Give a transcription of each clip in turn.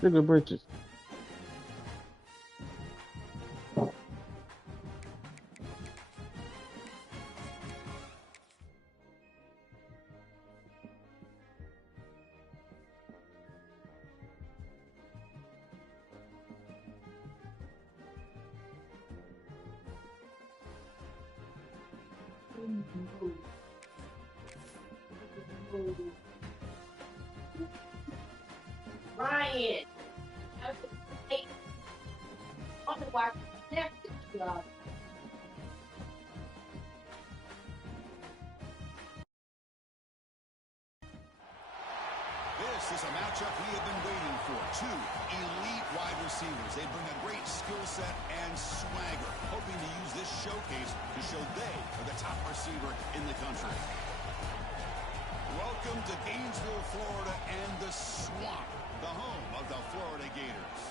Bigger britches. Ryan. This is a matchup we have been waiting for. Two elite wide receivers. They bring a great skill set and swagger, hoping to use this showcase to show they are the top receiver in the country. Welcome to Gainesville, Florida, and the Swamp, the home of the Florida Gators.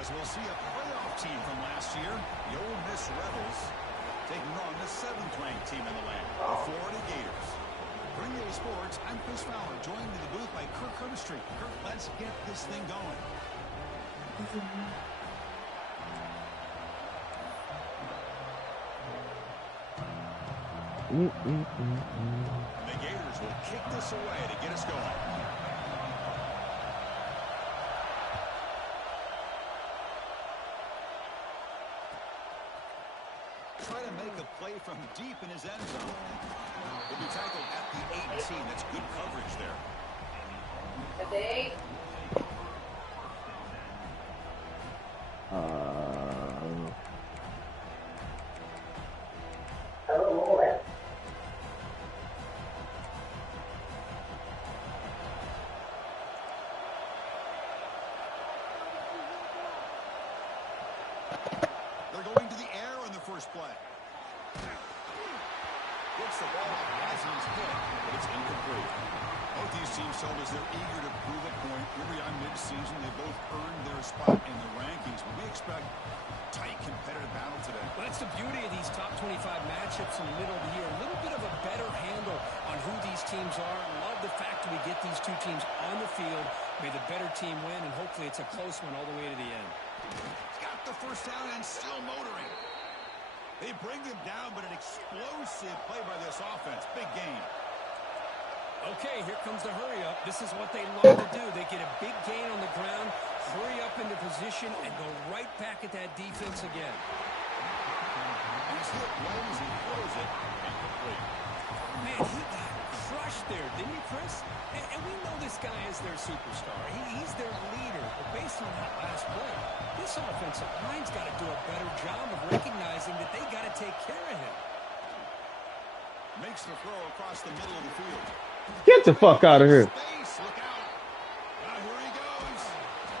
As we'll see a playoff team from last year, the Ole Miss Rebels, taking on the 7th-ranked team in the land, the Florida Gators. Bring Daily Sports, I'm Chris Fowler, joined in the booth by Kirk Herbstreit. Kirk, let's get this thing going. The Gators will kick this away to get us going. Try to make a play from deep in his end zone. He'll be tackled at the 18. That's good coverage there. They're going to the air on the first play. Gets the ball as he's hit, but it's incomplete. Both these teams told us they're eager to prove a point. Here we are mid-season. They both earned their spot in the rankings, but we expect tight competitive battle today. Well, that's the beauty of these top 25 matchups in the middle of the year. A little bit of a better handle on who these teams are. Love the fact that we get these two teams on the field. May the better team win, and hopefully it's a close one all the way to the end. He's got the first down and still motoring. They bring him down, but an explosive play by this offense. Big gain. Okay, here comes the hurry up. This is what they love to do. They get a big gain on the ground, hurry up into position, and go right back at that defense again. He's hit right as he throws it. Incomplete. Man, he got crushed there, didn't he, Chris? And we know this guy is their superstar. He's their leader. But based on that last play, this offensive line's got to do a better job of recognizing that they got to take care of him. Makes the throw across the middle of the field. Get the fuck out of here. Space, look out. Here he goes.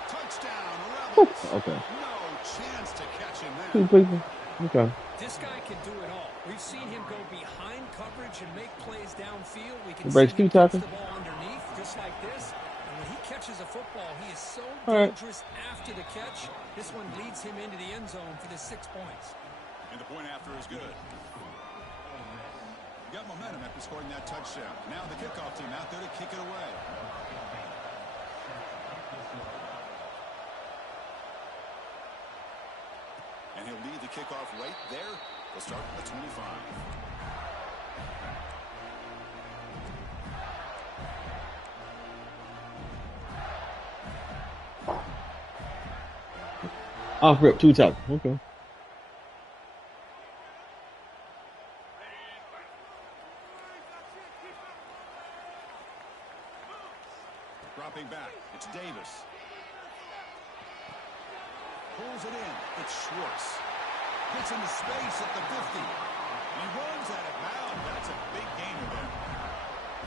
Touchdown, Rebels. Okay. No chance to catch him there. Two people. Okay. This guy can do it all. We've seen him go behind coverage and make plays downfield. We can He breaks see him two catch tackles. the ball underneath, just like this. And when he catches a football, he is so All right. dangerous after the catch. This one leads him into the end zone for the 6 points. And the point after is good. Got momentum after scoring that touchdown. Now the kickoff team out there to kick it away. And he'll lead the kickoff right there. They'll start at the 25. Off rip, two tackles. Okay. Dropping back, it's Davis. Pulls it in, it's Schwartz. Gets into space at the 50. He runs out of bounds. That's a big gainer there.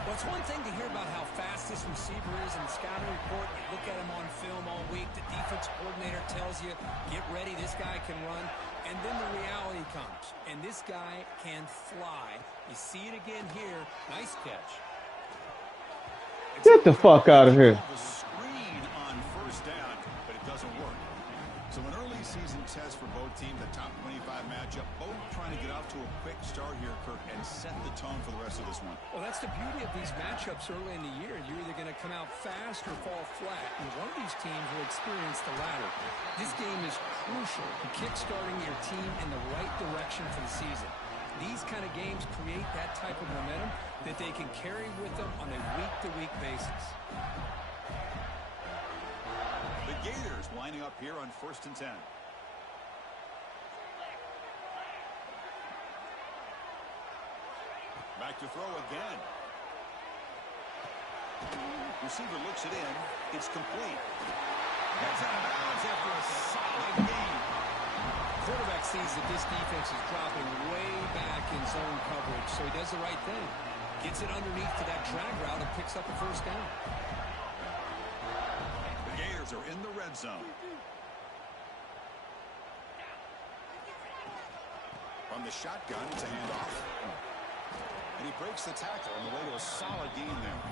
Well, it's one thing to hear about how fast this receiver is in the scouting report. You look at him on film all week. The defense coordinator tells you, get ready, this guy can run. And then the reality comes. And this guy can fly. You see it again here. Nice catch. Get the fuck out of here. The screen on first down, but it doesn't work. So an early season test for both teams, a top 25 matchup, both trying to get off to a quick start here, Kirk, and set the tone for the rest of this one. Well, that's the beauty of these matchups early in the year. You're either going to come out out fast or fall flat, and one of these teams will experience the latter. This game is crucial to kick-starting your team in the right direction for the season. These kind of games create that type of momentum that they can carry with them on a week-to-week basis. The Gators lining up here on 1st and 10. Back to throw again. Receiver looks it in. It's complete. Gets out of bounds after a solid gain. Quarterback sees that this defense is dropping way back in zone coverage, so he does the right thing. Gets it underneath to that drag route and picks up a first down. The Gators are in the red zone. From the shotgun, it's a handoff. And he breaks the tackle on the way to a solid gain there.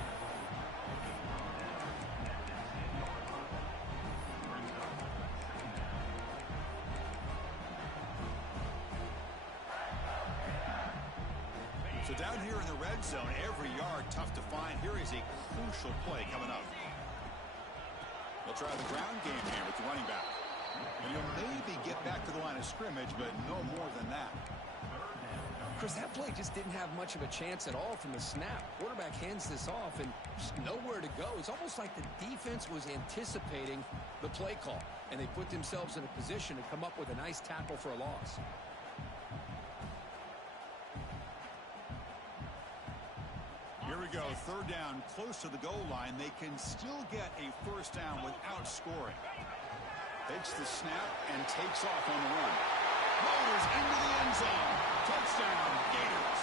So down here in the red zone, every yard tough to find. Here is a crucial play coming up. They'll try the ground game here with the running back. And he'll maybe get back to the line of scrimmage, but no more than that. Chris, that play just didn't have much of a chance at all from the snap. Quarterback hands this off and just nowhere to go. It's almost like the defense was anticipating the play call, and they put themselves in a position to come up with a nice tackle for a loss. Here we go, 3rd down, close to the goal line. They can still get a first down without scoring. Takes the snap and takes off on the run. Motors into the end zone. Touchdown, Gators.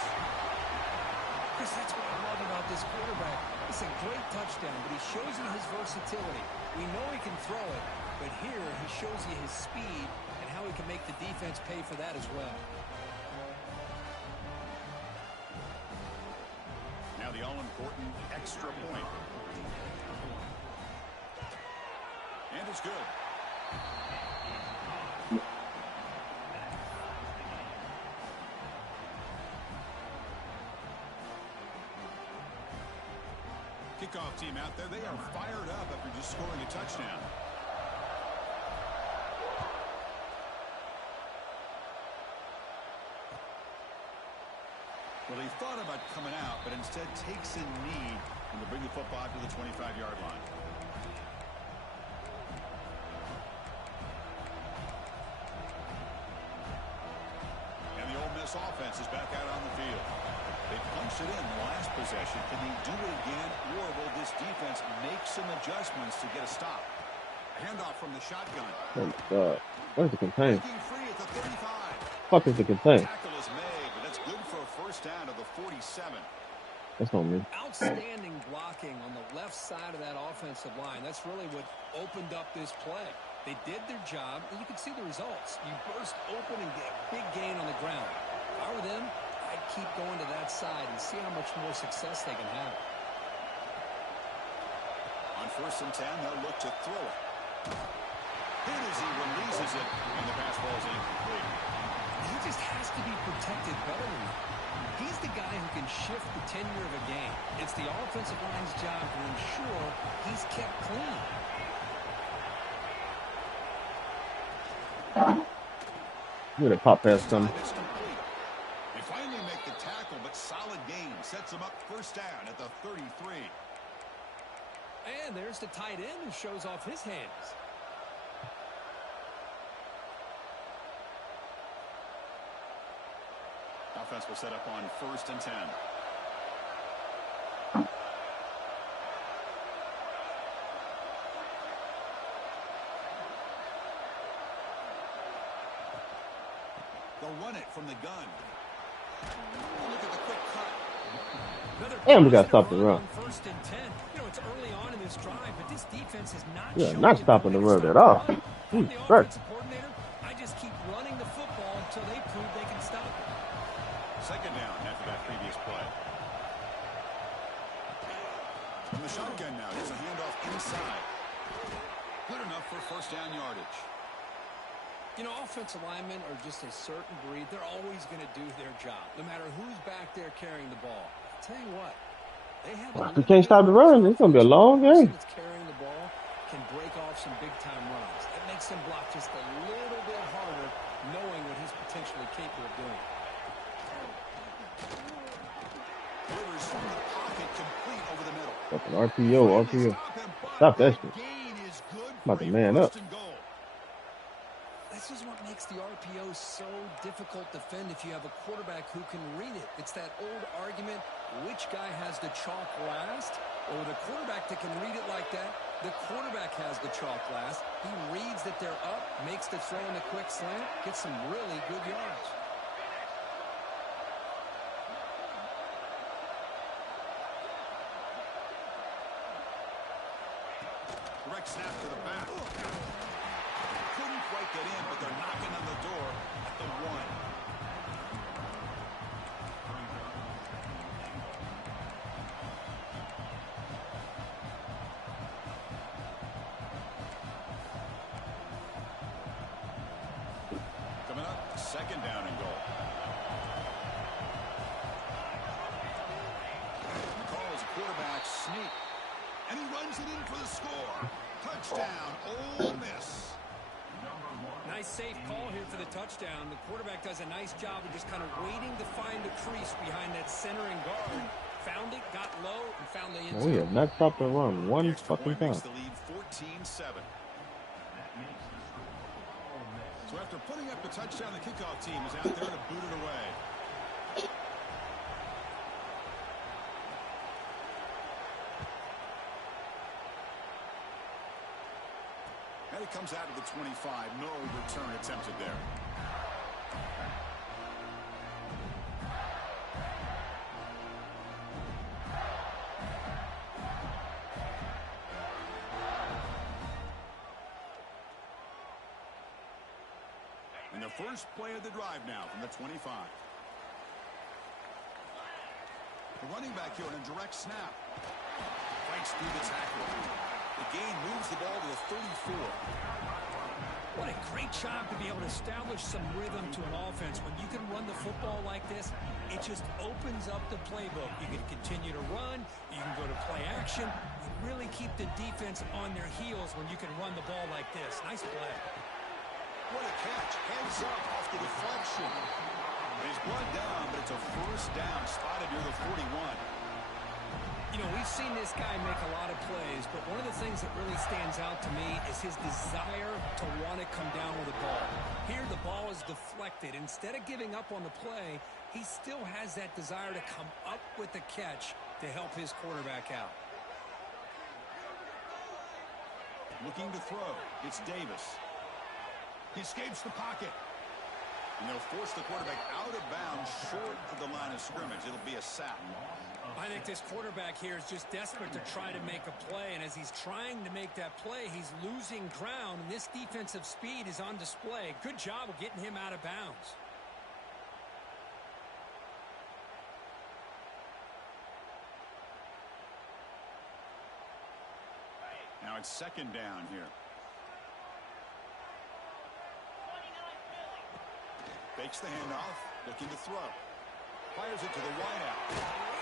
Chris, that's what I love about this quarterback. It's a great touchdown, but he shows you his versatility. We know he can throw it, but here he shows you his speed and how he can make the defense pay for that as well. Now the all-important extra point. And it's good. Kickoff team out there. They are fired up after just scoring a touchdown. Well, he thought about coming out, but instead takes a knee and will bring the football to the 25-yard line. And the Ole Miss offense is back out on the field. They punched it in the last possession. Can they do it again, or will this defense make some adjustments to get a stop? A handoff from the shotgun. Oh my God. Where's the contain? Breaking free at the 35. Fuck is the contain? Tackle is made, but that's good for a first down to the 47. That's on me. Outstanding blocking on the left side of that offensive line. That's really what opened up this play. They did their job, and you can see the results. You burst open and get a big gain on the ground. If I were them, I'd keep going to that side and see how much more success they can have. On 1st and 10, they'll look to throw it. Hit as he releases it, and the pass ball is incomplete. He just has to be protected better than that. He's the guy who can shift the tenure of a game. It's the offensive line's job to ensure he's kept clean. Look at that pop pass coming. They finally make the tackle, but solid gain sets them up first down at the 33. And there's the tight end who shows off his hands. Offense will set up on 1st and 10. They'll run it from the gun. Look at the quick cut. And we got to stop the run. 1st and 10. You know, it's early on in this drive, but this defense is not Yeah, not stopping the run at all. I'm the Right. offensive coordinator. I just keep running the football until they prove they can stop it. 2nd down after that previous play. From the shotgun now, there's a handoff inside. Good enough for first down yardage. You know, offensive linemen are just a certain breed. They're always going to do their job, no matter who's back there carrying the ball. I'll tell you what, They have a If we little can't bit stop on the this run, it's gonna be a offense. long The person game. that's carrying the ball can break off some big-time runs. That makes him block just a little bit harder, knowing what he's potentially capable of doing. Rivers from the pocket, complete over the middle. Fucking They RPO, finally RPO. stop him, but Stop that that shit. gain is good I'm about for to a man up. 1st and goal. This is what makes the RPO so difficult to defend if you have a quarterback who can read it. It's that old argument, which guy has the chalk last? Or the quarterback that can read it like that, the quarterback has the chalk last. He reads that they're up, makes the throw in the quick slant, gets some really good yards. Direct snap to the back. Couldn't quite get in, but they're knocking on the door at the 1. Coming up, 2nd down and goal. The call is a quarterback sneak. And he runs it in for the score. Touchdown, Ole Miss. Nice safe call here for the touchdown. The quarterback does a nice job of just kind of waiting to find the crease behind that centering guard. Found it, got low, and found the end We zone. have not stopped the run The one extra fucking point time. makes the lead 14-7. So after putting up the touchdown, the kickoff team is out there to boot it away. And it comes out to the 25. No return attempted there. And the first play of the drive now from the 25. The running back here on a direct snap. Fights through the tackle. The gain moves the ball to the 34. What a great job to be able to establish some rhythm to an offense. When you can run the football like this, it just opens up the playbook. You can continue to run. You can go to play action. You really keep the defense on their heels when you can run the ball like this. Nice play. What a catch. Heads up off the deflection. He's brought down, but it's a 1st down spotted near the 41. You know, we've seen this guy make a lot of plays, but one of the things that really stands out to me is his desire to want to come down with the ball. Here, the ball is deflected. Instead of giving up on the play, he still has that desire to come up with the catch to help his quarterback out. Looking to throw. It's Davis. He escapes the pocket. And they'll force the quarterback out of bounds short of the line of scrimmage. It'll be a sack. I think this quarterback here is just desperate to try to make a play, and as he's trying to make that play, he's losing ground, and this defensive speed is on display. Good job of getting him out of bounds. Now it's 2nd down here. Fakes the handoff, looking to throw. Fires it to the wideout.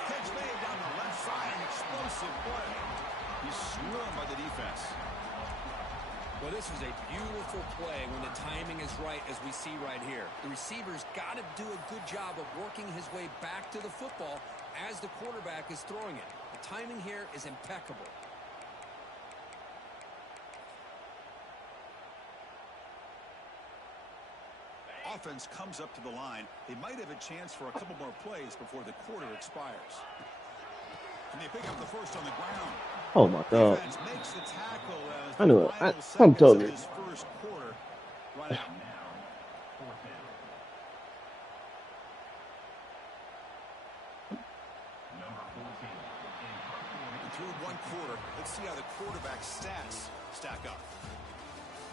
Catch made down the left side, an explosive play. He's swarmed by the defense. Well, this is a beautiful play when the timing is right, as we see right here. The receiver's got to do a good job of working his way back to the football as the quarterback is throwing it. The timing here is impeccable. Offense comes up to the line. They might have a chance for a couple more plays before the quarter expires. Can they pick up the first on the ground? Oh my God. Defense makes the tackle as I knew the it. final I'm seconds totally. of this first quarter run out. And through one quarter, let's see how the quarterback stats stack up.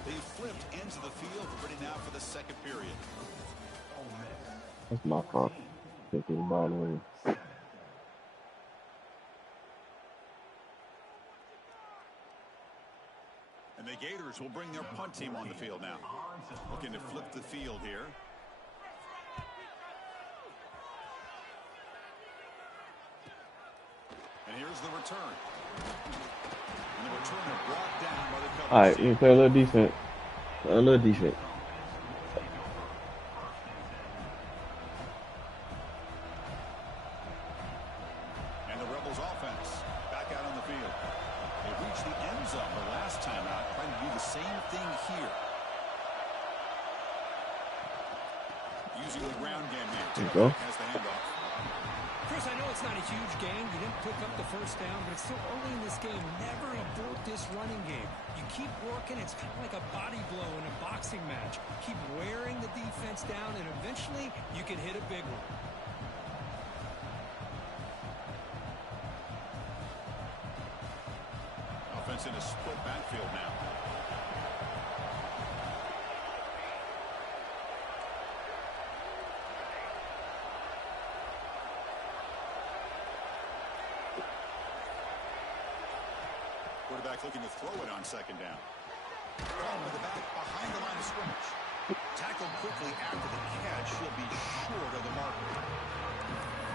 They flipped ends of the field, ready now for the 2nd period. That's my fault. Taking the ball away. And the Gators will bring their punt team on the field now. Looking to flip the field here. And here the return. And the returner brought down by the coverage. All right, we play a little defense. Play a little defense. And the Rebels offense back out on the field. They reached the end zone the last time out, trying to do the same thing here. Using the ground game here. There you go. Has the handoff. Chris, I know it's not a huge game. You didn't pick up the first down, but it's still early in this game. Never abort this running game. You keep working. It's kind of like a body blow in a boxing match. Keep wearing the defense down, and eventually you can hit a big one. Offense in a split backfield now. Quarterback looking to throw it on second down. Ball with the back behind the line of scrimmage. Tackled quickly after the catch. He'll be short of the marker.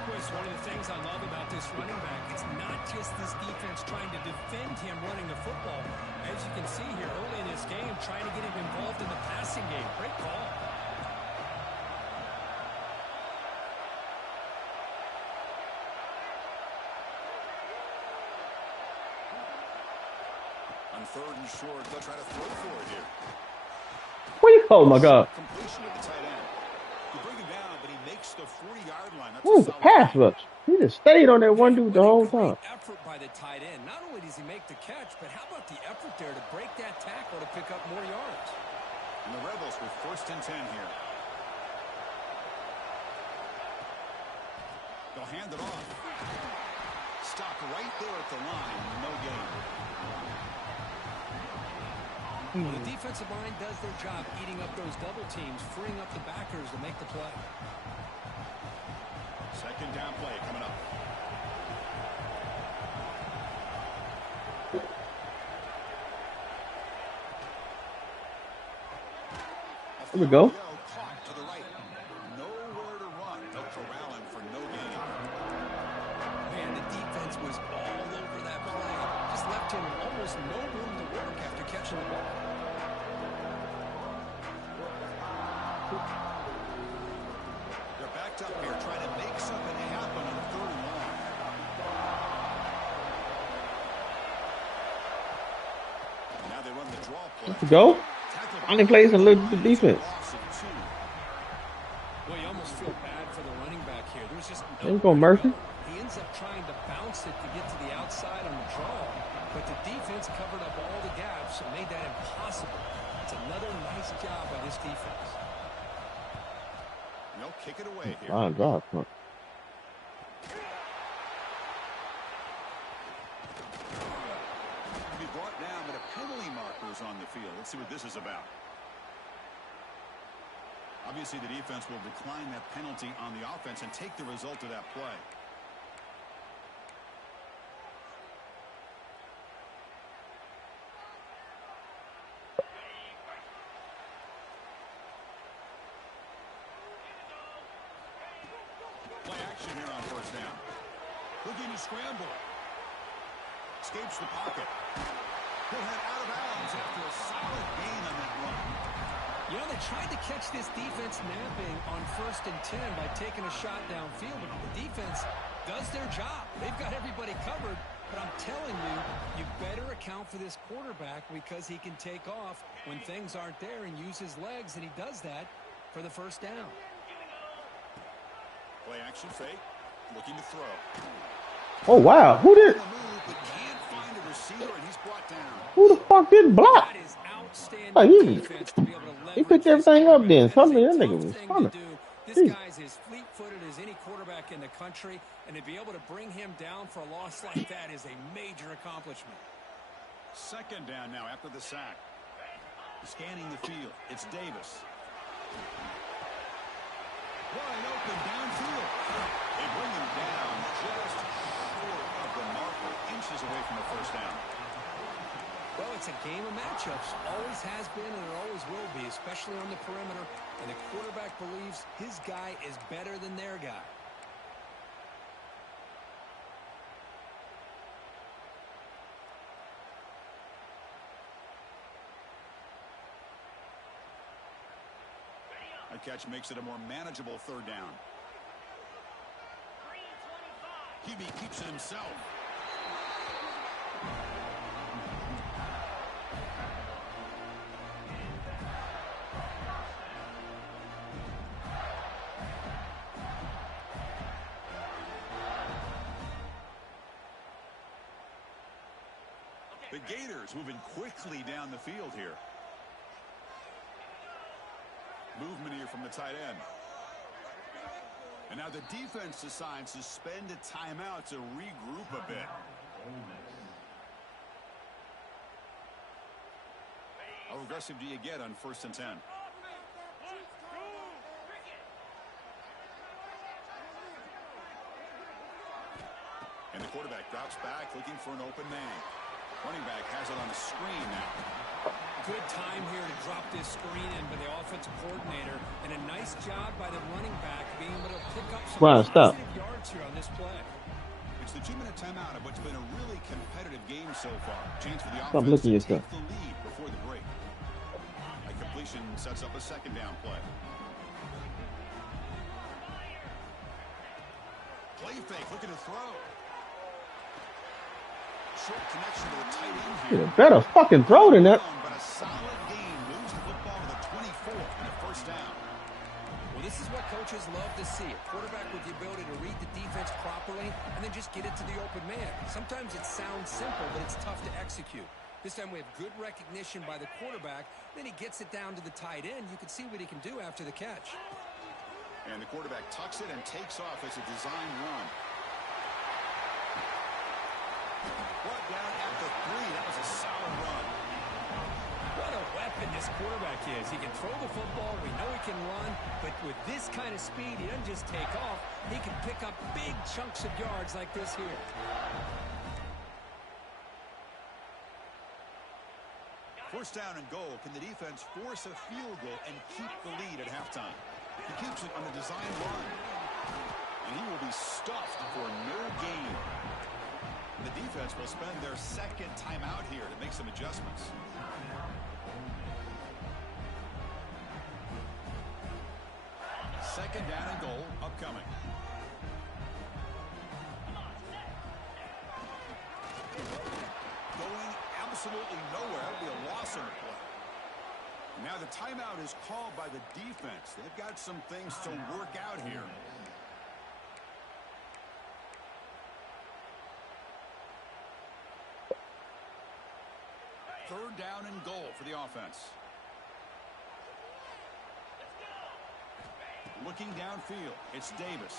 Chris, one of the things I love about this running back, it's not just this defense trying to defend him running the football. As you can see here early in this game, trying to get him involved in the passing game. Great call. On third and short, they'll try to throw for it here. Oh my God. Completion of the tight end. You bring him down, but he makes the 40-yard line. That's Ooh, a the solid pass play. rush. He just stayed on that one dude the whole time. Great effort by the tight end. Not only does he make the catch, but how about the effort there to break that tackle to pick up more yards? And the Rebels with 1st and 10 here. They'll hand it off. Stop right there at the line. No gain. Well, the defensive line does their job eating up those double teams, freeing up the backers to make the play. Second down play coming up. There we go. Caught to the right. Nowhere to run. They'll corral him for no gain. Man, the defense was all over that play. Just left him almost no room to work after catching the ball. They're backed up here trying to make something happen on 3rd and long. Now they run the draw play. Let's go. Only plays and look at the defense. Well, you almost feel bad for the running back here. There's just There you go, Murphy. He ends up trying to bounce it to get to the outside on the draw, but the defense covered up all the gaps and made that impossible. It's another nice job by this defense. No, kick it away here. Line drive. Huh? Be brought down, but a penalty marker is on the field. Let's see what this is about. Obviously, the defense will decline that penalty on the offense and take the result of that play. Play action here on 1st down. Looking to scramble. Escapes the pocket. He'll head out of bounds after a solid gain on that run. You know, they tried to catch this defense napping on 1st and 10 by taking a shot downfield, but the defense does their job. They've got everybody covered, but I'm telling you, you better account for this quarterback because he can take off when things aren't there and use his legs, and he does that for the 1st down. Play action fake. Looking to throw. Oh wow, who did? But can't find a receiver, and he's brought down. Who the fuck didn't block? That is outstanding Oh, he- defense to be able to he picked leverage everything this up then. quarterback. Something That is that a nigga tough was thing funny. to do. This Jeez. guy's as fleet-footed as any quarterback in the country, and to be able to bring him down for a loss like that is a major accomplishment. Second down now after the sack. Scanning the field. It's Davis. Wide open downfield. They bring him down just short of the marker, inches away from the 1st down. Well, it's a game of matchups. Always has been, and it always will be, especially on the perimeter. And the quarterback believes his guy is better than their guy. catch makes it a more manageable third down. QB keeps it himself. The Gators moving quickly down the field here. Movement here from the tight end. And now the defense decides to spend a timeout to regroup a bit. How aggressive do you get on 1st and 10? And the quarterback drops back looking for an open man. Running back has it on the screen now. Good time here to drop this screen in by the offensive coordinator, and a nice job by the running back being able to pick up some positive yards here on this play. It's the 2-minute timeout of what's been a really competitive game so far. Chance for the Stop offense looking to at stuff. take the lead before the break. A completion sets up a 2nd down play. Play fake, looking to throw. Short connection to the tight end here. You better fucking throw than that. But a solid game moves the football to the 24 and a 1st down. Well, this is what coaches love to see. A quarterback with the ability to read the defense properly and then just get it to the open man. Sometimes it sounds simple, but it's tough to execute. This time we have good recognition by the quarterback. Then he gets it down to the tight end. You can see what he can do after the catch. And the quarterback tucks it and takes off as a design run. Brought down at the 3. That was a solid run. What a weapon this quarterback is. He can throw the football. We know he can run. But with this kind of speed, he doesn't just take off. He can pick up big chunks of yards like this here. First down and goal. Can the defense force a field goal and keep the lead at halftime? He keeps it on the design run. And he will be stuffed for no gain. The defense will spend their 2nd timeout here to make some adjustments. Second down and goal upcoming. Going absolutely nowhere. It'll be a loss on the play. Now the timeout is called by the defense. They've got some things to work out here. Third down and goal for the offense. Looking downfield, it's Davis.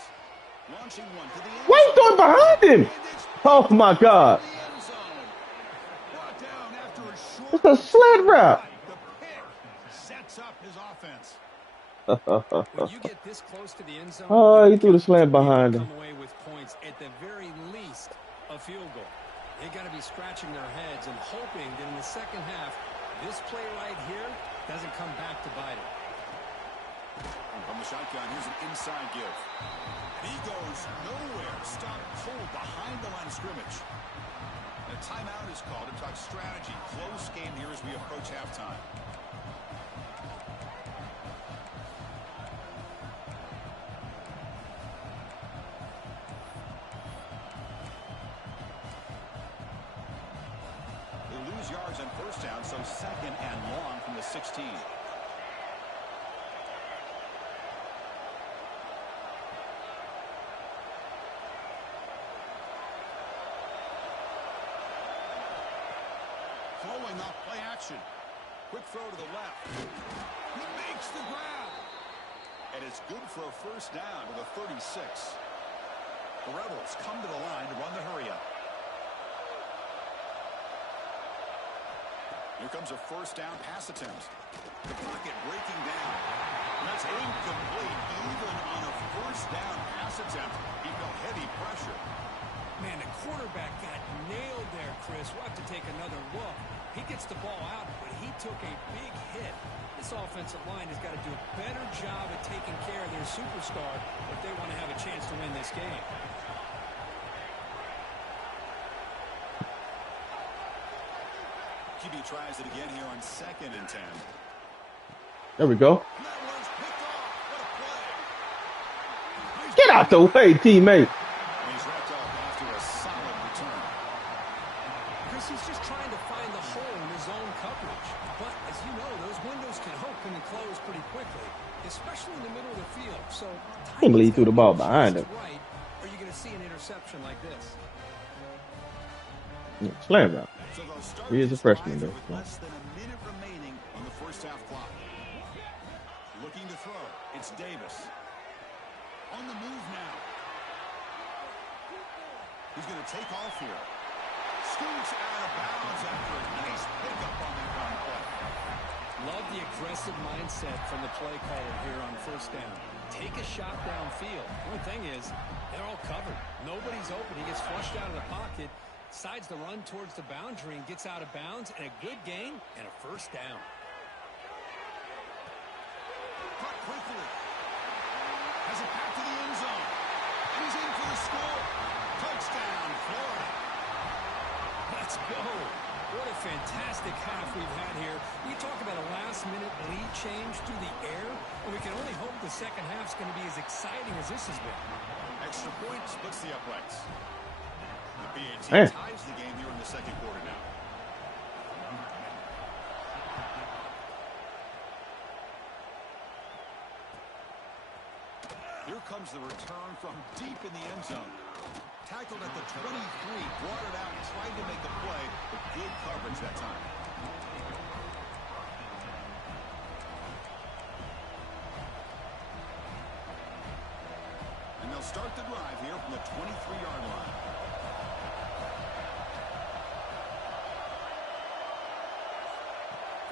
Launching one to the end zone. What are you doing behind him? Oh my God. It's a sled route. The pick sets up his offense. When you get this close to the end zone, Oh, he threw the slant behind him. come away with points, at the very least a field goal. They got to be scratching their heads and hoping that in the second half, this play right here doesn't come back to bite it. From the shotgun, here's an inside give. He goes nowhere. Stop cold behind the line of scrimmage. A timeout is called to talk strategy. Close game here as we approach halftime. They lose yards on 1st down, so 2nd and long from the 16. Flowing off play action. Quick throw to the left. He makes the grab. And it's good for a 1st down with a 36. The Rebels come to the line to run the hurry up. Here comes a 1st down pass attempt. The pocket breaking down. That's incomplete. Even on a 1st down pass attempt, he felt heavy pressure. Man, the quarterback got nailed there, Chris. We'll have to take another look. He gets the ball out, but he took a big hit. This offensive line has got to do a better job at taking care of their superstar if they want to have a chance to win this game. QB tries it again here on 2nd and 10. There we go. That was picked off. Get out the way, teammate. And he's wrapped up after a solid return. Chris, he's just trying to find the hole in his own coverage. But as you know, those windows can open and close pretty quickly, especially in the middle of the field. So I can't believe he threw the ball behind him. right, or you're going to see an interception like this. Slam route. So they'll start He is a this freshman, drive though. with less than a minute remaining on the first half clock. Looking to throw. It's Davis. On the move now. He's going to take off here. Scoots out of bounds after a nice pickup on that run play. Love the aggressive mindset from the play caller here on first down. Take a shot downfield. The only thing is, they're all covered. Nobody's open. He gets flushed out of the pocket, decides to run towards the boundary and gets out of bounds, and a good gain and a first down. Cut quickly. Has it back to the end zone. And he's in for the score. Touchdown, Florida. Let's go. What a fantastic half we've had here. We talk about a last-minute lead change through the air, and we can only hope the second half's going to be as exciting as this has been. Extra point splits the uprights. The BAT Man. ties the game here in the second quarter now. Here comes the return from deep in the end zone. Tackled at the 23, brought it out, tried to make the play, but good coverage that time. And they'll start the drive here from the 23-yard line.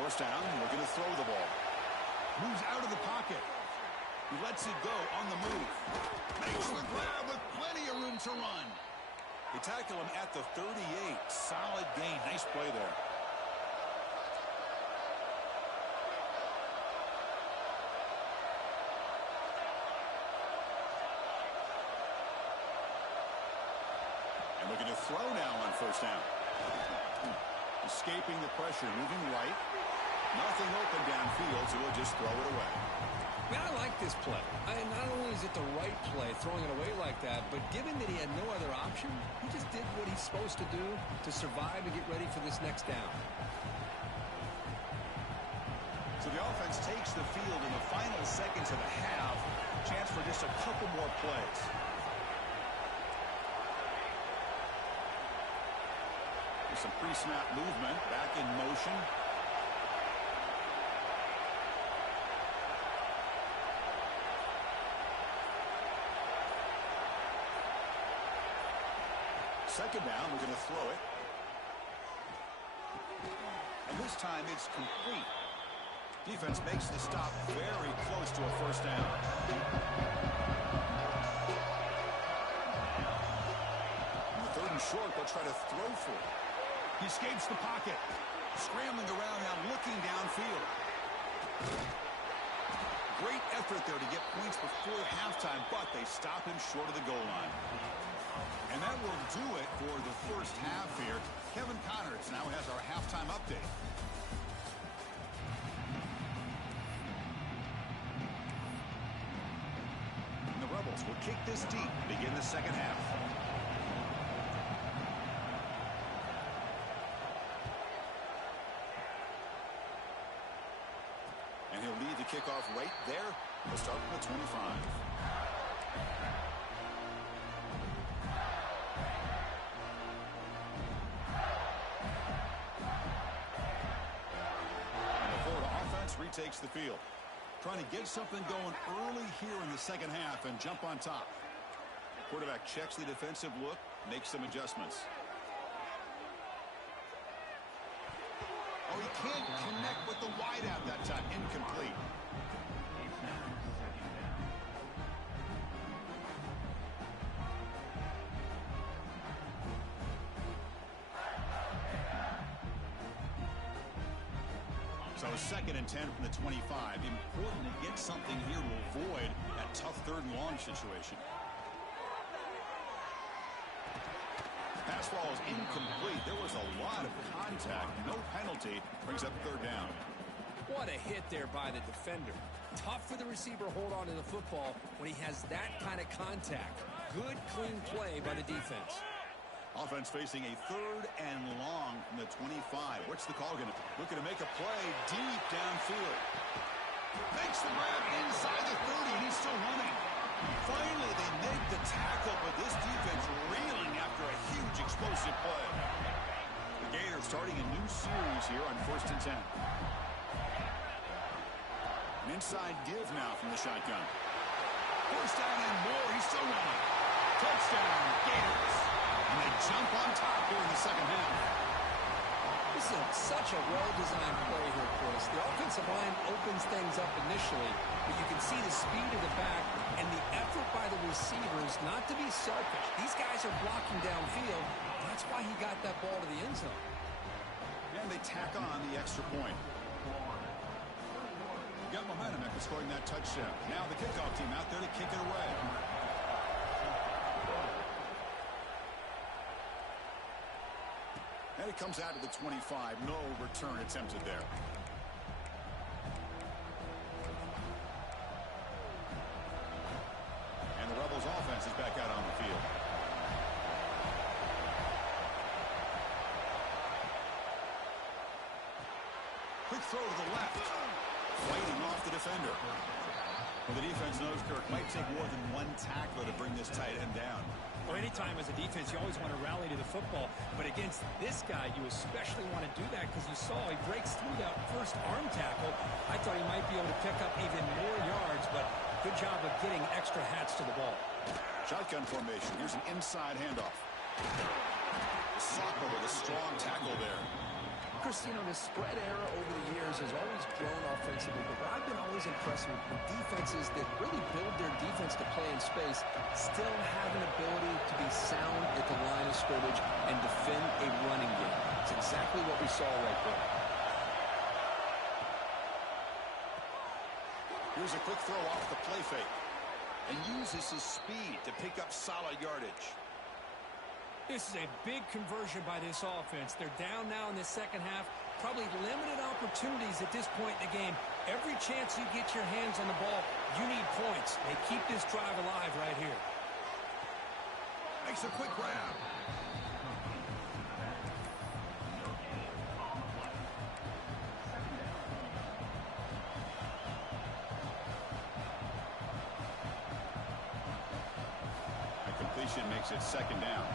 First down, looking to throw the ball. Moves out of the pocket. He lets it go on the move. Makes the grab with plenty of room to run. They tackle him at the 38. Solid gain. Nice play there. And looking to throw now on first down. Escaping the pressure, moving right. Nothing open downfield, so he'll just throw it away. Man, I like this play. Not only is it the right play, throwing it away like that, but given that he had no other option, he just did what he's supposed to do to survive and get ready for this next down. So the offense takes the field in the final seconds of the half. Chance for just a couple more plays. There's some pre-snap movement, back in motion. Second down, we're going to throw it. And this time it's complete. Defense makes the stop very close to a first down. On the third and short, they'll try to throw for it. He escapes the pocket. Scrambling around now, looking downfield. Great effort there to get points before halftime, but they stop him short of the goal line. And that will do it for the first half here. Kevin Connors now has our halftime update. And the Rebels will kick this deep to begin the second half. And he'll lead the kickoff right there. We'll start from the 25. Retakes the field. Trying to get something going early here in the second half and jump on top. Quarterback checks the defensive look, makes some adjustments. Oh, he can't connect with the wideout that time. Incomplete. So second and 10 from the 25. Important to get something here to avoid that tough third and long situation. Pass ball is incomplete. There was a lot of contact. No penalty. Brings up third down. What a hit there by the defender. Tough for the receiver to hold on to the football when he has that kind of contact. Good, clean play by the defense. Offense facing a 3rd and long from the 25. What's the call going to be? Looking to make a play deep downfield. Makes the grab inside the 30, and he's still running. Finally, they make the tackle, but this defense reeling after a huge explosive play. The Gators starting a new series here on 1st and 10. An inside give now from the shotgun. 1st down and more. He's still running. Touchdown, Gators. And they jump on top here in the second half. This is such a well-designed play here, Chris. The offensive line opens things up initially, but you can see the speed of the back and the effort by the receivers not to be selfish. These guys are blocking downfield. That's why he got that ball to the end zone. And they tack on the extra point. Got momentum after scoring that touchdown. Now the kickoff team out there to kick it away. And it comes out to the 25. No return attempted there. And the Rebels offense is back out on the field. Quick throw to the left. Fighting off the defender. Well, the defense knows, Kirk, might take more than one tackler to bring this tight end down. Or anytime as a defense, you always want to rally to the football. But against this guy, you especially want to do that because you saw he breaks through that first arm tackle. I thought he might be able to pick up even more yards, but good job of getting extra hats to the ball. Shotgun formation. Here's an inside handoff. Soccer with a strong tackle there. Chris, you know, the spread era over the years has always grown offensively, but what I've been always impressed with defenses that really build their defense to play in space still have an ability to be sound at the line of scrimmage and defend a running game. It's exactly what we saw right there. Here's a quick throw off the play fake and uses his speed to pick up solid yardage. This is a big conversion by this offense. They're down now in the second half. Probably limited opportunities at this point in the game. Every chance you get your hands on the ball, you need points. They keep this drive alive right here. Makes a quick grab. A completion makes it 2nd down.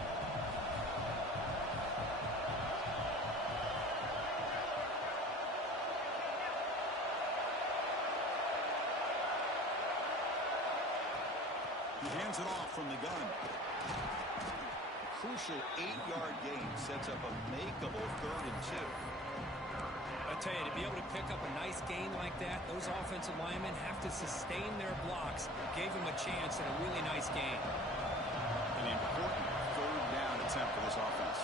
He hands it off from the gun. Crucial 8-yard gain sets up a makeable 3rd and 2. I tell you, to be able to pick up a nice gain like that, those offensive linemen have to sustain their blocks. Gave him a chance and a really nice gain. An important 3rd down attempt for this offense.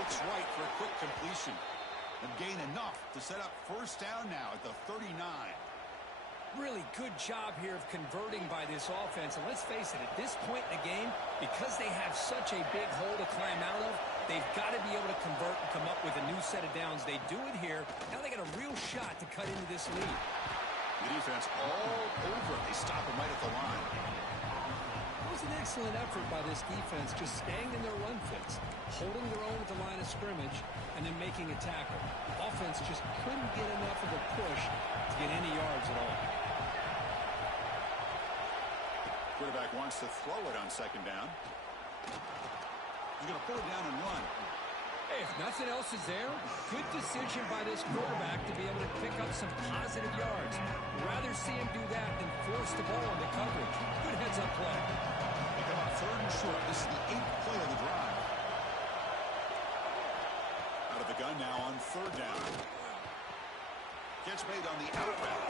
Looks right for a quick completion. And gain enough to set up 1st down now at the 39. Really good job here of converting by this offense. And let's face it, at this point in the game, because they have such a big hole to climb out of, they've got to be able to convert and come up with a new set of downs. They do it here. Now they got a real shot to cut into this lead. The defense all over. They stop him right at the line. It was an excellent effort by this defense, just staying in their run fits, holding their own at the line of scrimmage, and then making a tackle. Offense just couldn't get enough of a push to get any yards at all. Quarterback wants to throw it on 2nd down. He's going to pull it down and run. Hey, if nothing else is there, good decision by this quarterback to be able to pick up some positive yards. Rather see him do that than force the ball into coverage. Good heads-up play. They come up 3rd and short. This is the 8th play of the drive. Out of the gun now on 3rd down. Catch made on the out route.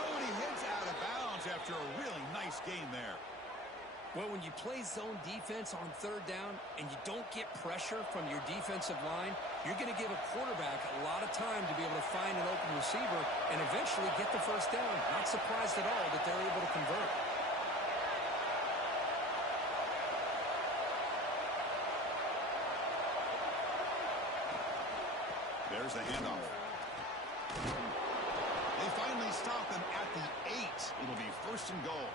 Oh, and he hits out of bounds after a really nice gain there. Well, when you play zone defense on 3rd down and you don't get pressure from your defensive line, you're going to give a quarterback a lot of time to be able to find an open receiver and eventually get the 1st down. Not surprised at all that they're able to convert. There's the handoff. They finally stop him at the 8. It'll be 1st and goal.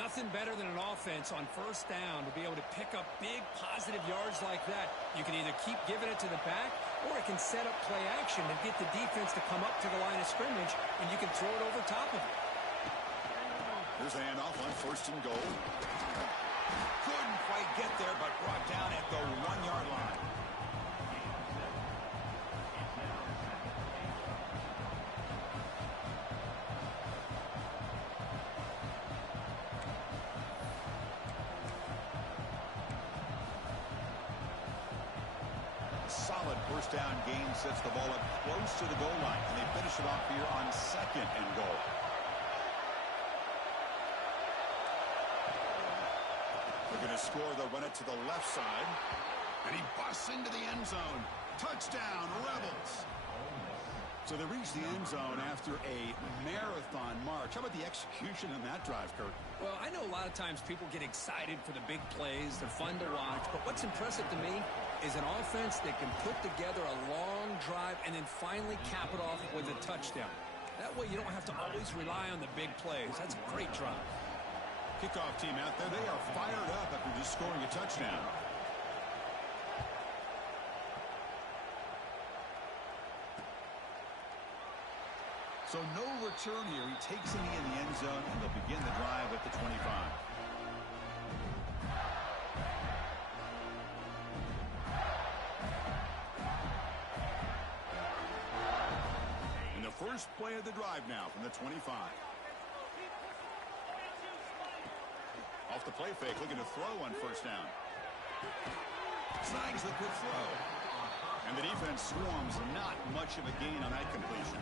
Nothing better than an offense on 1st down to be able to pick up big positive yards like that. You can either keep giving it to the back, or it can set up play action and get the defense to come up to the line of scrimmage, and you can throw it over top of it. Here's the handoff on 1st and goal. Couldn't quite get there, but brought down at the 1-yard line. Solid 1st down gain sets the ball up close to the goal line, and they finish it off here on 2nd and goal. They're going to score. They'll run it to the left side, and he busts into the end zone. Touchdown, Rebels. So they reach the end zone after a marathon march. How about the execution in that drive, Kurt? Well, I know a lot of times people get excited for the big plays. They're fun to watch. But what's impressive to me is an offense that can put together a long drive and then finally cap it off with a touchdown. That way you don't have to always rely on the big plays. That's a great drive. Kickoff team out there. They are fired up after just scoring a touchdown. So no return here. He takes it in the end zone, and they'll begin the drive at the 25. And the first play of the drive now from the 25. Off the play fake, looking to throw on 1st down. Snags the good throw. And the defense swarms, not much of a gain on that completion.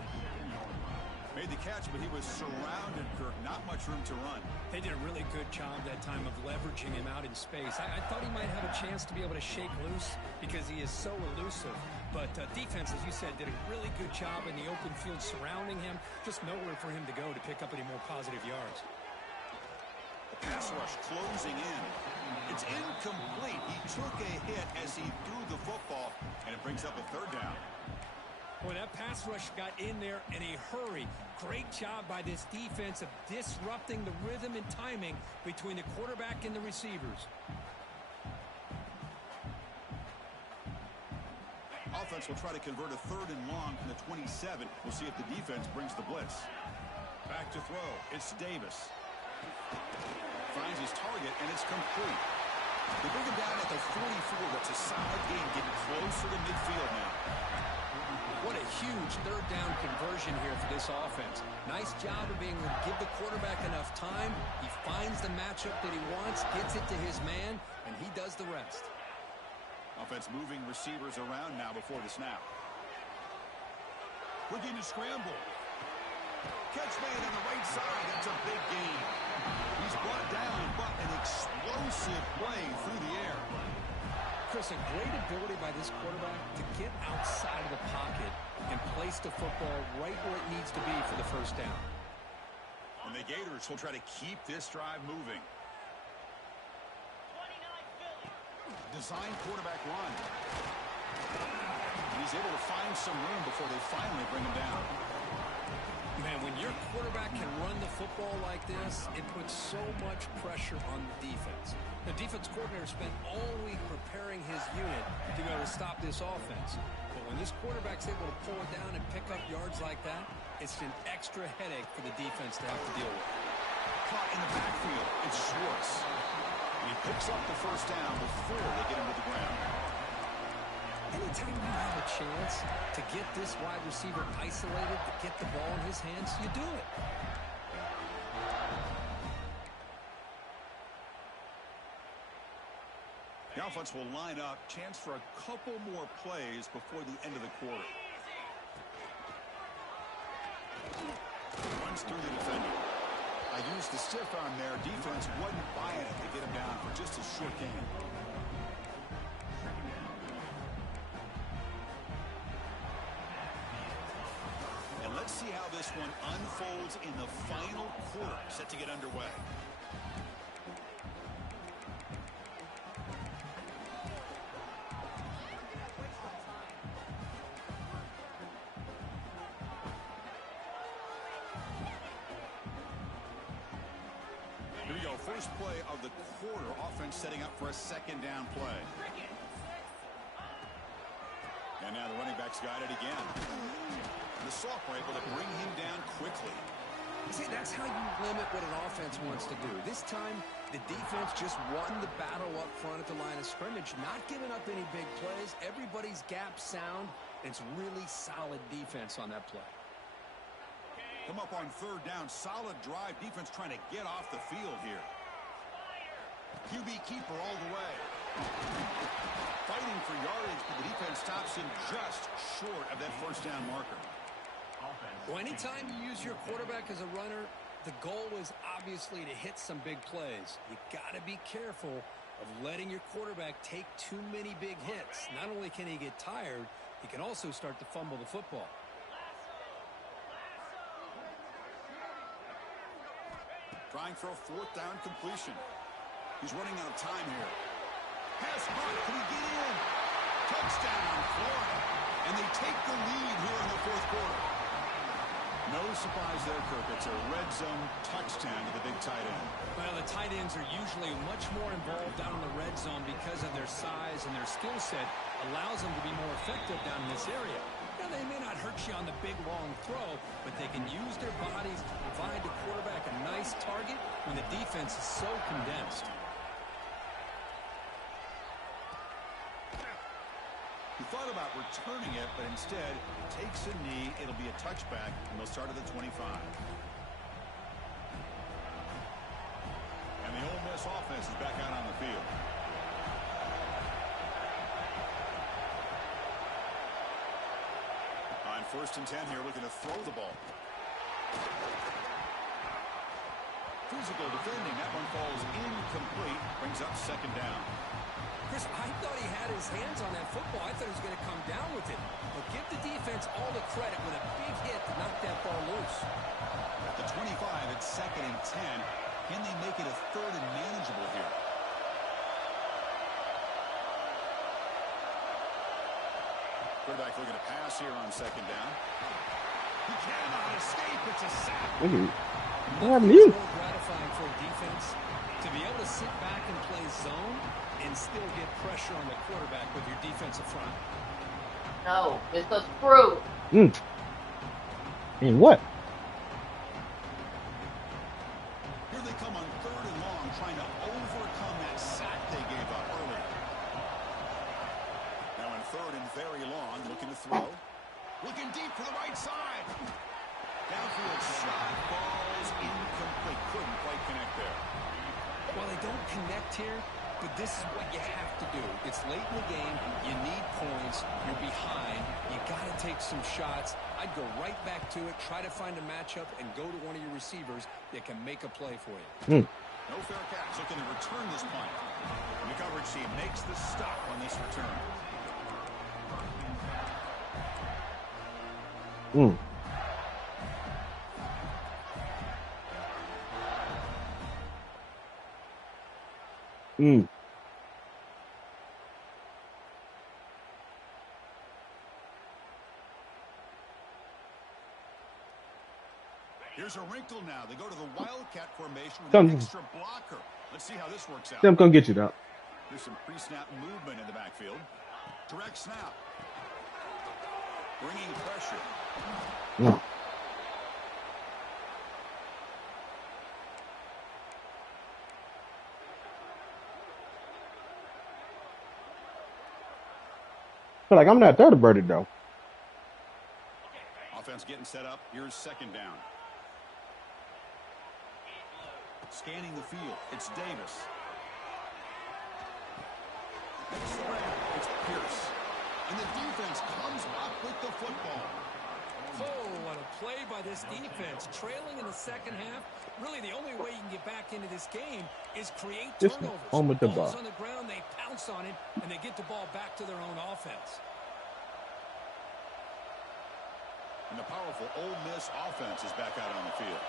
Made the catch, but he was surrounded, Kirk. Not much room to run. They did a really good job that time of leveraging him out in space. I thought he might have a chance to be able to shake loose because he is so elusive. But defense, as you said, did a really good job in the open field surrounding him. Just nowhere for him to go to pick up any more positive yards. The pass rush closing in. It's incomplete. He took a hit as he threw the football, and it brings up a 3rd down. Boy, that pass rush got in there in a hurry. Great job by this defense of disrupting the rhythm and timing between the quarterback and the receivers. Offense will try to convert a 3rd and long from the 27. We'll see if the defense brings the blitz. Back to throw. It's Davis. Finds his target, and it's complete. They bring him down at the 44. That's a solid gain, getting closer to midfield now. What a huge 3rd down conversion here for this offense. Nice job of being able to give the quarterback enough time. He finds the matchup that he wants, gets it to his man, and he does the rest. Offense moving receivers around now before the snap. Looking to scramble. Catch made on the right side. That's a big gain. He's brought down, but an explosive play through the air. Chris, a great ability by this quarterback to get outside of the pocket and place the football right where it needs to be for the 1st down. And the Gators will try to keep this drive moving. Design quarterback run. And he's able to find some room before they finally bring him down. Man, when your quarterback can run the football like this, it puts so much pressure on the defense. The defense coordinator spent all week preparing his unit to be able to stop this offense. But when this quarterback's able to pull it down and pick up yards like that, it's an extra headache for the defense to have to deal with. Caught in the backfield, it's Schwartz. And he picks up the 1st down before they get him to the ground. Anytime you have a chance to get this wide receiver isolated, to get the ball in his hands, you do it. The offense will line up. Chance for a couple more plays before the end of the quarter. Runs through the defender. I used the stiff arm there. Defense wasn't buying it to get him down for just a short gain. And let's see how this one unfolds in the final quarter, set to get underway. first play of the quarter. Offense setting up for a second down play. And now the running back's got it again. And the sophomore able to bring him down quickly. See, that's how you limit what an offense wants to do. This time, the defense just won the battle up front at the line of scrimmage, not giving up any big plays. Everybody's gap sound. It's really solid defense on that play. Come up on third down. Solid drive. Defense trying to get off the field here. QB keeper all the way. Fighting for yardage, but the defense stops him just short of that first down marker. Well, anytime you use your quarterback as a runner, the goal is obviously to hit some big plays. You got to be careful of letting your quarterback take too many big hits. Not only can he get tired, he can also start to fumble the football. Trying for a fourth down completion. He's running out of time here. Pass block. Can he get in? Touchdown, Florida. And they take the lead here in the fourth quarter. No surprise there, Kirk. It's a red zone touchdown to the big tight end. Well, the tight ends are usually much more involved down in the red zone because of their size, and their skill set allows them to be more effective down in this area. Now, they may not hurt you on the big, long throw, but they can use their bodies to provide the quarterback a nice target when the defense is so condensed. He thought about returning it, but instead takes a knee. It'll be a touchback, and they'll start at the 25. And the Ole Miss offense is back out on the field. On 1st and 10 here, looking to throw the ball. Physical defending. That one falls incomplete. Brings up second down. Chris, I thought he had his hands on that football. I thought he was going to come down with it. But give the defense all the credit with a big hit to knock that ball loose. At the 25, it's 2nd and 10. Can they make it a 3rd and manageable here? Quarterback looking to pass here on 2nd down. He cannot escape. It's a sack. What happened to you? More gratifying for a defense to be able to sit back and play zone and still get pressure on the quarterback with your defensive front. No, it's a screw. And what? Here they come on 3rd and long, trying to overcome that sack they gave up earlier. Now on 3rd and very long, looking to throw. Looking deep for the right side. Downfield shot, balls incomplete. Couldn't quite connect there. Well, they don't connect here, but this is what you have to do. It's late in the game. You need points. You're behind. You got to take some shots. I'd go right back to it, try to find a matchup, and go to one of your receivers that can make a play for you. No fair catch. Looking to return this punt. And the coverage team makes the stop on this return. Here's a wrinkle now. They go to the Wildcat formation with an extra blocker. Let's see how this works out. I'm gonna get you, Doc. There's some pre-snap movement in the backfield. Direct snap. Bringing pressure. But like, I'm not there to bird it though. Offense getting set up. Here's 2nd down. Scanning the field. It's Davis. It's Pierce. And the defense comes up with the football. Oh, what a play by this defense. Trailing in the second half. Really, the only way you can get back into this game is create turnovers. On with the Ball's ball. on the ground, they pounce on it, and they get the ball back to their own offense. And the powerful Ole Miss offense is back out on the field.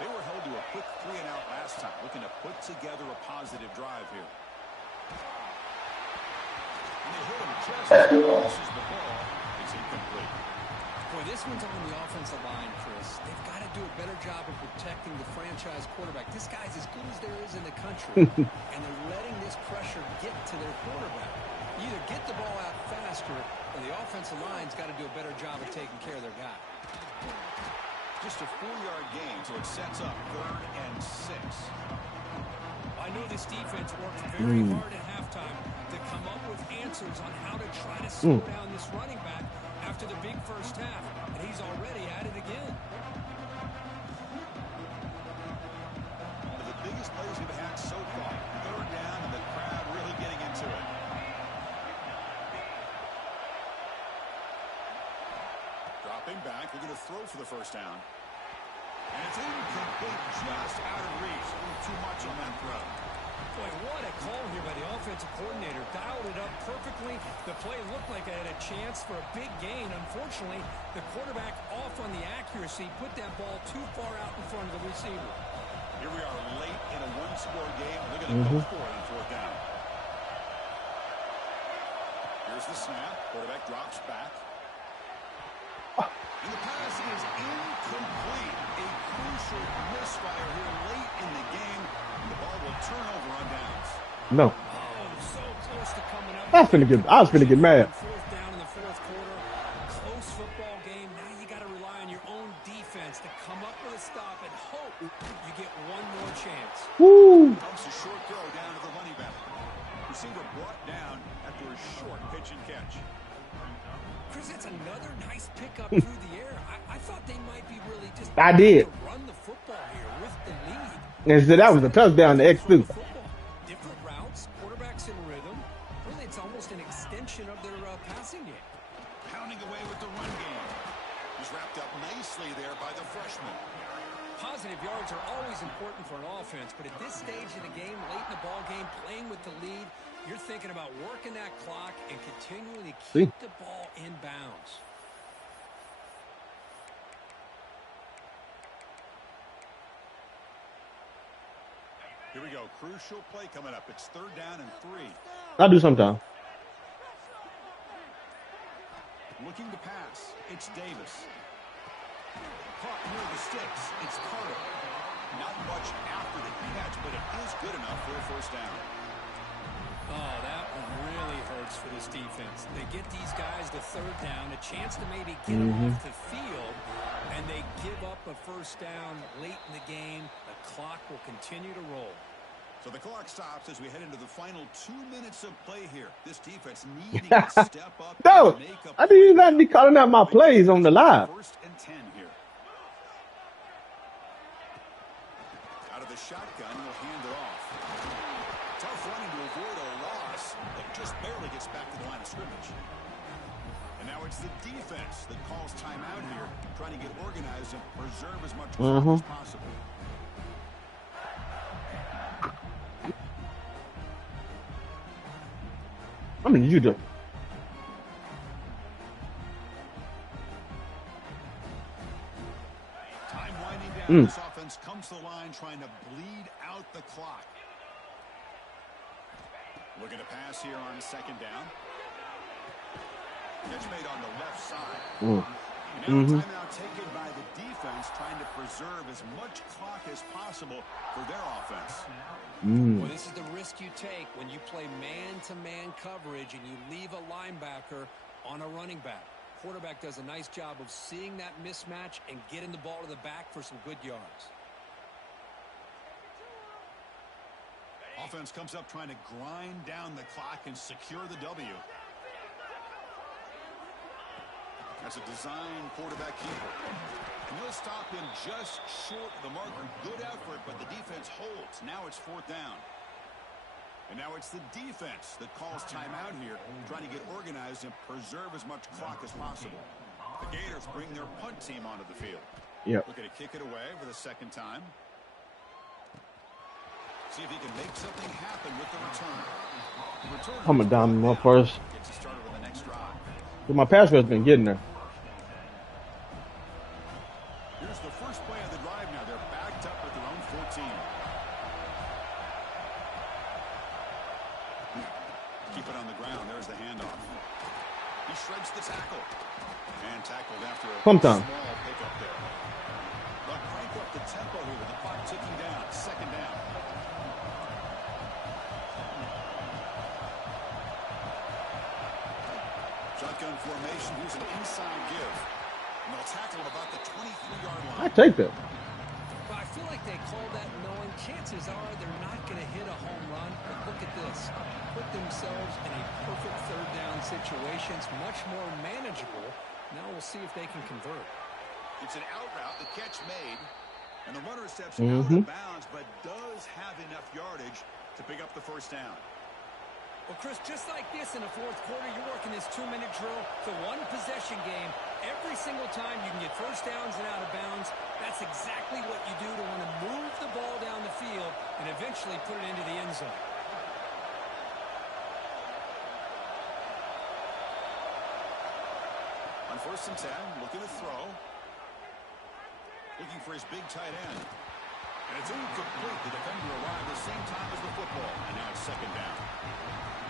They were held to a quick 3-and-out last time, looking to put together a positive drive here. And they hit him just as he releases the ball. It's incomplete. Boy, this one's on the offensive line, Chris. They've got to do a better job of protecting the franchise quarterback. This guy's as good as there is in the country, and they're letting this pressure get to their quarterback. Either get the ball out faster, or the offensive line's got to do a better job of taking care of their guy. Just a 4-yard gain, so it sets up 3rd and 6. I know this defense worked very hard at halftime to come up with answers on how to try to slow down this running back after the big first half, and he's already at it again. One of the biggest plays we've had so far. 3rd down, and the crowd really getting into it. Dropping back, looking to throw for the first down. And it's incomplete, just out of reach. Too much on that throw. Boy, what a call here by the offensive coordinator. Dialed it up perfectly. The play looked like it had a chance for a big gain. Unfortunately, the quarterback off on the accuracy, put that ball too far out in front of the receiver. Here we are late in a one-score game. They're going to go for it on 4th down. Here's the snap. Quarterback drops back. And the pass is incomplete. A crucial misfire here late in the game. And the ball will turn over on downs. No. Oh, so close to coming up. I was finna get mad. 4th down in the 4th quarter. Close football game. Now you got to rely on your own defense to come up with a stop and hope you get one more chance. Woo! Comes a short throw down to the running back. Receiver brought down after a short pitch and catch. Chris, that's another nice pickup through the air. I thought they might be really just I did. to run the football here with the lead. And so that was a touchdown to X2. Different routes, quarterbacks in rhythm. Really, it's almost an extension of their passing game. Pounding away with the run game. He's wrapped up nicely there by the freshman. Positive yards are always important for an offense, but at this stage of the game, late in the ball game, playing with the lead, you're thinking about working that clock and continuing to keep the ball in bounds. Here we go. Crucial play coming up. It's 3rd down and 3. I do sometime. Looking to pass. It's Davis. Caught near the sticks. It's Carter. Not much after the catch, but it is good enough for a 1st down. Oh, that one really hurts for this defense. They get these guys to 3rd down, a chance to maybe get them off the field, and they give up a 1st down late in the game. The clock will continue to roll. So the clock stops as we head into the final 2 minutes of play here. This defense needing to step up No, and make up. I didn't even be calling out my plays on the live. 1st and 10 here. Out of the shotgun, we'll hand it off. Tough running to avoid a loss, but just barely gets back to the line of scrimmage. And now it's the defense that calls timeout here, trying to get organized and preserve as much as possible. I mean, you do. Time winding down. This offense comes to the line trying to bleed out the clock. Looking to pass here on 2nd down. Catch made on the left side. And now timeout taken by the defense, trying to preserve as much clock as possible for their offense. Well, this is the risk you take when you play man-to-man coverage and you leave a linebacker on a running back. Quarterback does a nice job of seeing that mismatch and getting the ball to the back for some good yards. Offense comes up trying to grind down the clock and secure the W. That's a design quarterback keeper. And he'll stop him just short of the marker. Good effort, but the defense holds. Now it's 4th down. And now it's the defense that calls timeout here, trying to get organized and preserve as much clock as possible. The Gators bring their punt team onto the field. Yep. Looking to kick it away for the 2nd time. See if he can make something happen with the return. I'm gonna down him up first. Gets you started with the next drive. But my pass rush been getting there. Here's the first play of the drive now. They're backed up at their own 14. Keep it on the ground. There's the handoff. He shreds the tackle. And tackled after a Sometime. small pickup there. They'll crank up the tempo here with the clock ticking down. Second down. Shotgun formation. Here's an inside give. And they'll tackle him about the 23-yard line. I take that. Well, I feel like they call that knowing chances are they're not going to hit a home run. But look at this. Put themselves in a perfect third down situation. It's much more manageable. Now we'll see if they can convert. It's an out route. The catch made. And the runner steps out of bounds, but does have enough yardage to pick up the first down. Well, Chris, just like this in the fourth quarter, you're working this 2-minute drill. It's a one-possession game. Every single time you can get first downs and out of bounds. That's exactly what you do to want to move the ball down the field and eventually put it into the end zone. On 1st and 10, looking to throw. Looking for his big tight end. And it's incomplete. The defender arrived at the same time as the football. And now it's second down.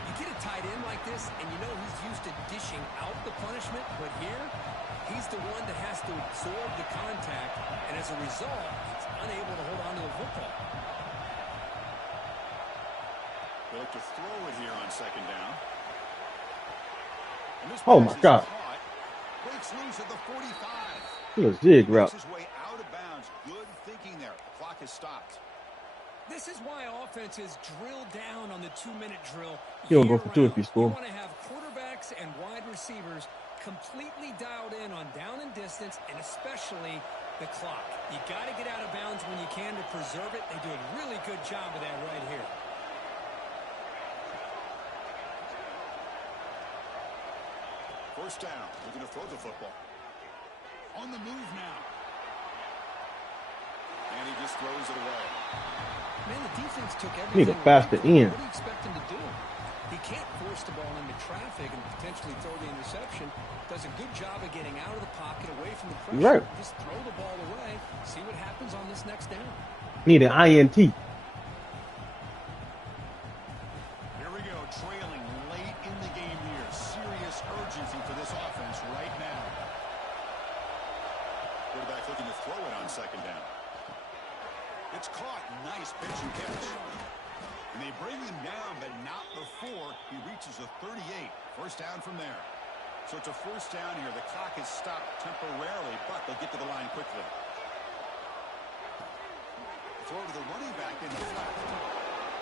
You get a tight end like this, and you know he's used to dishing out the punishment, but here, he's the one that has to absorb the contact, and as a result, he's unable to hold on to the football. They look to throw it here on second down. And this Oh, my God. caught. Breaks loose at the 45. Little zig route. Makes his way out of bounds. Good thinking there. The clock has stopped. This is why offenses drill down on the 2-minute drill. You don't go for two if you score. You want to have quarterbacks and wide receivers completely dialed in on down and distance, and especially the clock. You got to get out of bounds when you can to preserve it. They do a really good job of that right here. First down. Looking to throw the football. On the move now. And he just throws it away. Man, the defense took Need everything. a faster end. What do you expect him to do? He can't force the ball into traffic and potentially throw the interception. Does a good job of getting out of the pocket, away from the pressure. Right. Just throw the ball away. See what happens on this next down. Need an INT. Here we go. Trailing late in the game here. Serious urgency for this offense right now. Quarterback looking to throw it on second down. It's caught. Nice pitch and catch. And they bring him down, but not before he reaches the 38. First down from there. So it's a first down here. The clock is stopped temporarily, but they'll get to the line quickly. Throw to the running back in the flat.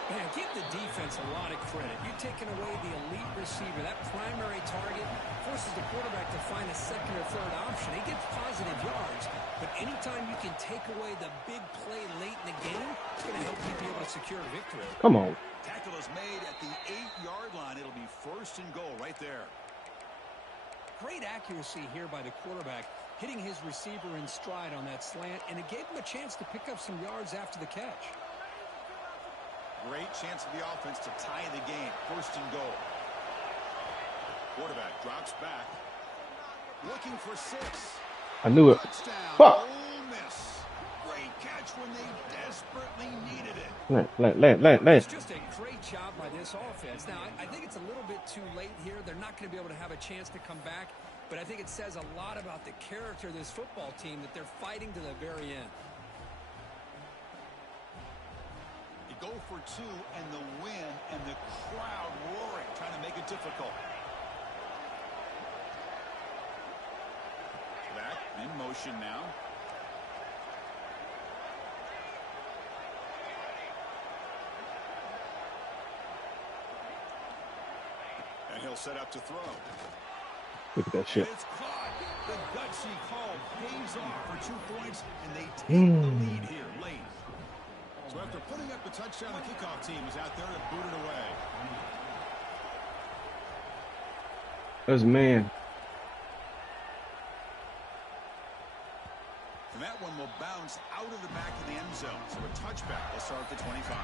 Man, give the defense a lot of credit. You're taking away the elite receiver. That primary target forces the quarterback to find a second or third option. He gets positive yards, but anytime you can take away the big play late in the game, it's going to help you be able to secure a victory. Come on. Tackle is made at the 8-yard line. It'll be first and goal right there. Great accuracy here by the quarterback, hitting his receiver in stride on that slant, and it gave him a chance to pick up some yards after the catch. Great chance for the offense to tie the game. First and goal. Quarterback drops back. Looking for 6. I knew it. Touchdown. Fuck. Ole Miss. Great catch when they desperately needed it. Land. It's just a great job by this offense. Now, I think it's a little bit too late here. They're not going to be able to have a chance to come back, but I think it says a lot about the character of this football team that they're fighting to the very end. Go for 2 and the win, and the crowd roaring, trying to make it difficult. Back in motion now. And he'll set up to throw. Look at that shit. And it's caught. The gutsy call pays off for 2 points, and they take the lead here late. So after putting up the touchdown, the kickoff team is out there to boot it away. That's man. And that one will bounce out of the back of the end zone. So a touchback will start at the 25.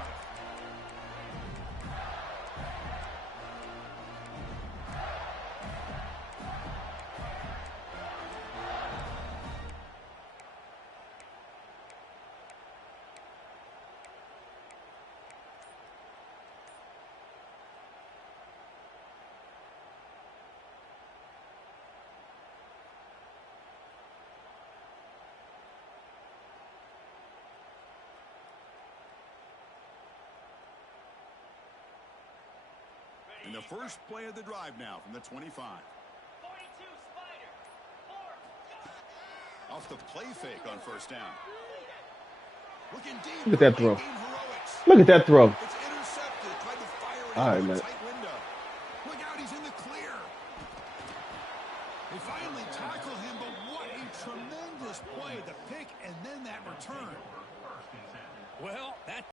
And the first play of the drive now from the 25. Off the play fake on first down. Looking deep. Look at that throw. Heroics. Look at that throw. It's intercepted. Tried to fire it All right, into a man. tight window. Look out, he's in the clear. They finally tackle him, but what a tremendous play. The pick and then that return. Well, that